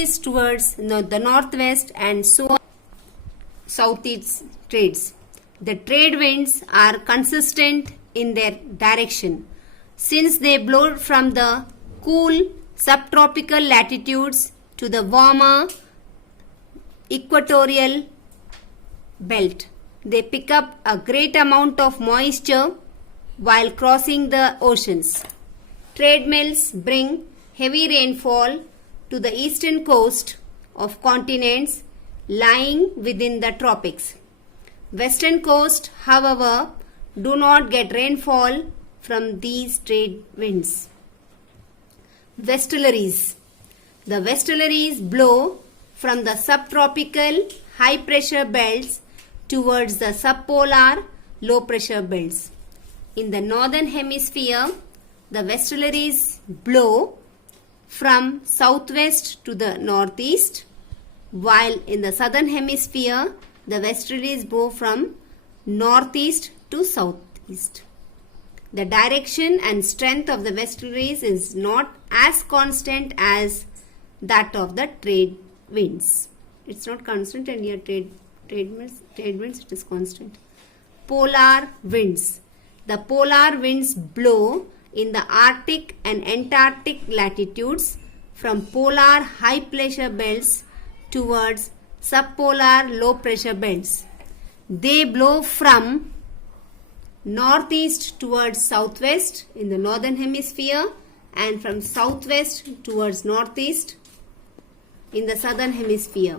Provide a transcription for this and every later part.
is towards the northwest and so on southeast trades. The trade winds are consistent in their direction since they blow from the cool subtropical latitudes to the warmer equatorial belt. They pick up a great amount of moisture while crossing the oceans. Trade mills bring heavy rainfall to the eastern coast of continents lying within the tropics. Western coast, however, do not get rainfall from these trade winds. Westerlies. The westerlies blow from the subtropical high pressure belts towards the subpolar low pressure belts. In the northern hemisphere, the westerlies blow from southwest to the northeast, while in the southern hemisphere, the westerlies blow from northeast to southeast. The direction and strength of the westerlies is not as constant as that of the trade winds. It's not constant, and here trade winds it is constant. Polar winds. The polar winds blow in the Arctic and Antarctic latitudes from polar high pressure belts towards subpolar low pressure belts. They blow from northeast towards southwest in the northern hemisphere and from southwest towards northeast in the southern hemisphere.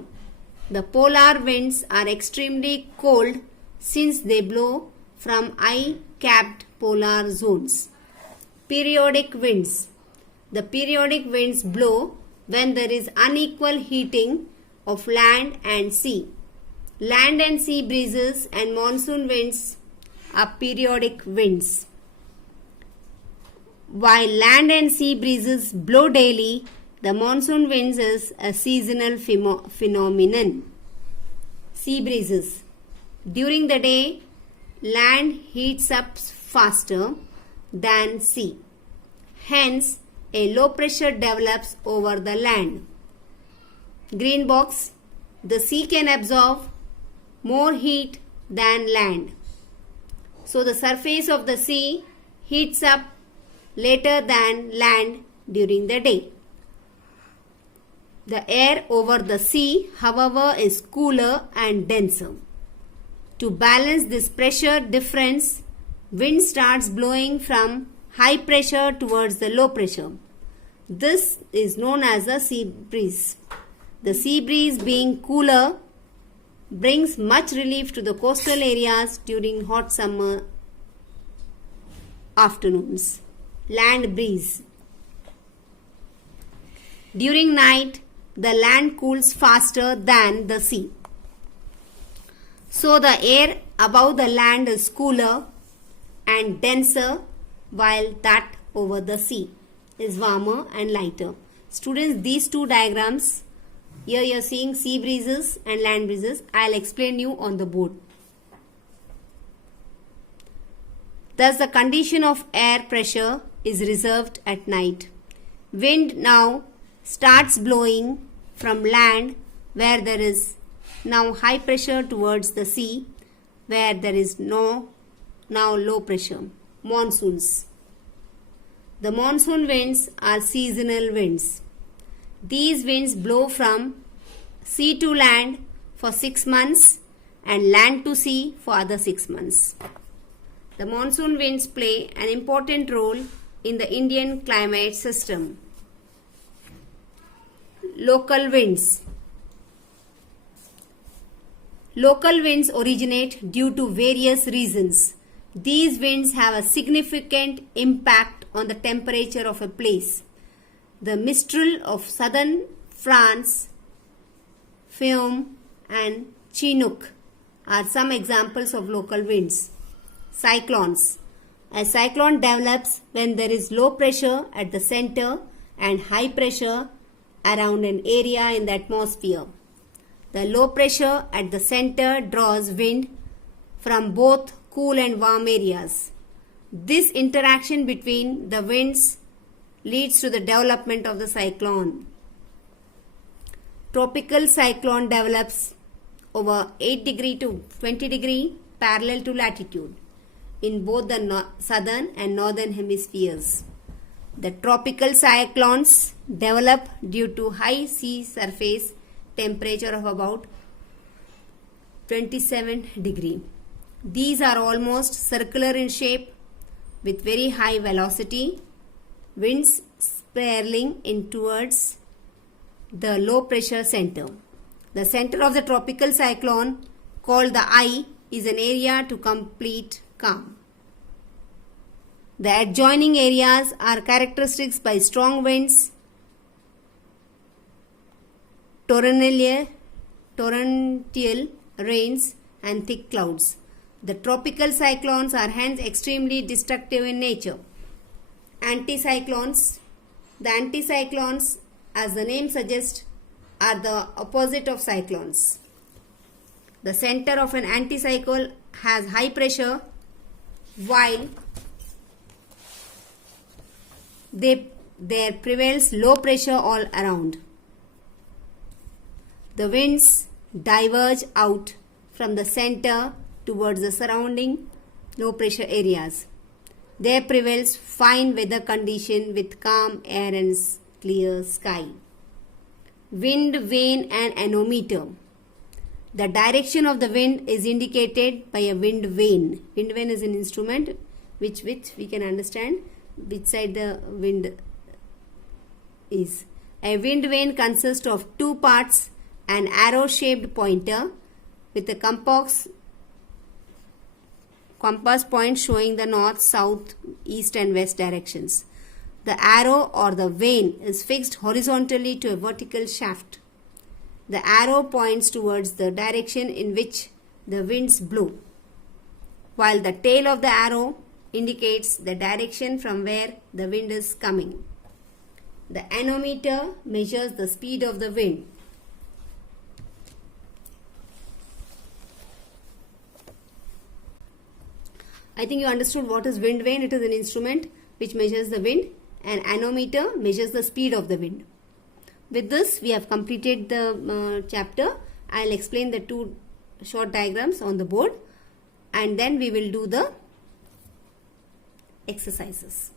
The polar winds are extremely cold since they blow from ice-capped polar zones. Periodic winds. The periodic winds blow when there is unequal heating of land and sea. Land and sea breezes and monsoon winds are periodic winds. While land and sea breezes blow daily, the monsoon winds is a seasonal phenomenon. Sea breezes. During the day, land heats up faster than sea. Hence, a low pressure develops over the land. Green box. The sea can absorb more heat than land. So, the surface of the sea heats up later than land during the day. The air over the sea, however, is cooler and denser. To balance this pressure difference, wind starts blowing from high pressure towards the low pressure. This is known as a sea breeze. The sea breeze, being cooler, brings much relief to the coastal areas during hot summer afternoons. Land breeze. During night, the land cools faster than the sea. So the air above the land is cooler and denser, while that over the sea is warmer and lighter. Students, these two diagrams, here you are seeing sea breezes and land breezes. I will explain you on the board. Thus, the condition of air pressure is reserved at night. Wind now starts blowing from land where there is now high pressure towards the sea where there is now low pressure. Monsoons. The monsoon winds are seasonal winds. These winds blow from sea to land for 6 months and land to sea for other 6 months. The monsoon winds play an important role in the Indian climate system. Local winds. Local winds originate due to various reasons. These winds have a significant impact on the temperature of a place. The Mistral of southern France, Fiume and Chinook are some examples of local winds. Cyclones. A cyclone develops when there is low pressure at the center and high pressure around an area in the atmosphere. The low pressure at the center draws wind from both cool and warm areas. This interaction between the winds leads to the development of the cyclone. tropical cyclone develops over 8 degree to 20 degree parallel to latitude in both the southern and northern hemispheres. The tropical cyclones develop due to high sea surface temperature of about 27 degree. These are almost circular in shape with very high velocity, winds spiraling in towards the low pressure center. The center of the tropical cyclone, called the eye, is an area to complete calm. The adjoining areas are characterized by strong winds, torrential rains and thick clouds. The tropical cyclones are hence extremely destructive in nature. Anticyclones. The anticyclones, as the name suggests, are the opposite of cyclones. The center of an anticyclone has high pressure, while there prevails low pressure all around. The winds diverge out from the center towards the surrounding low pressure areas. There prevails fine weather condition with calm air and clear sky. Wind vane and anemometer. The direction of the wind is indicated by a wind vane. Wind vane is an instrument which we can understand which side the wind is. A wind vane consists of two parts: an arrow-shaped pointer with a compass point showing the north, south, east and west directions. The arrow or the vane is fixed horizontally to a vertical shaft. The arrow points towards the direction in which the winds blow, while the tail of the arrow indicates the direction from where the wind is coming. The anemometer measures the speed of the wind. I think you understood what is wind vane. It is an instrument which measures the wind, and anemometer measures the speed of the wind. With this, we have completed the chapter. I will explain the two short diagrams on the board, and then we will do the exercises.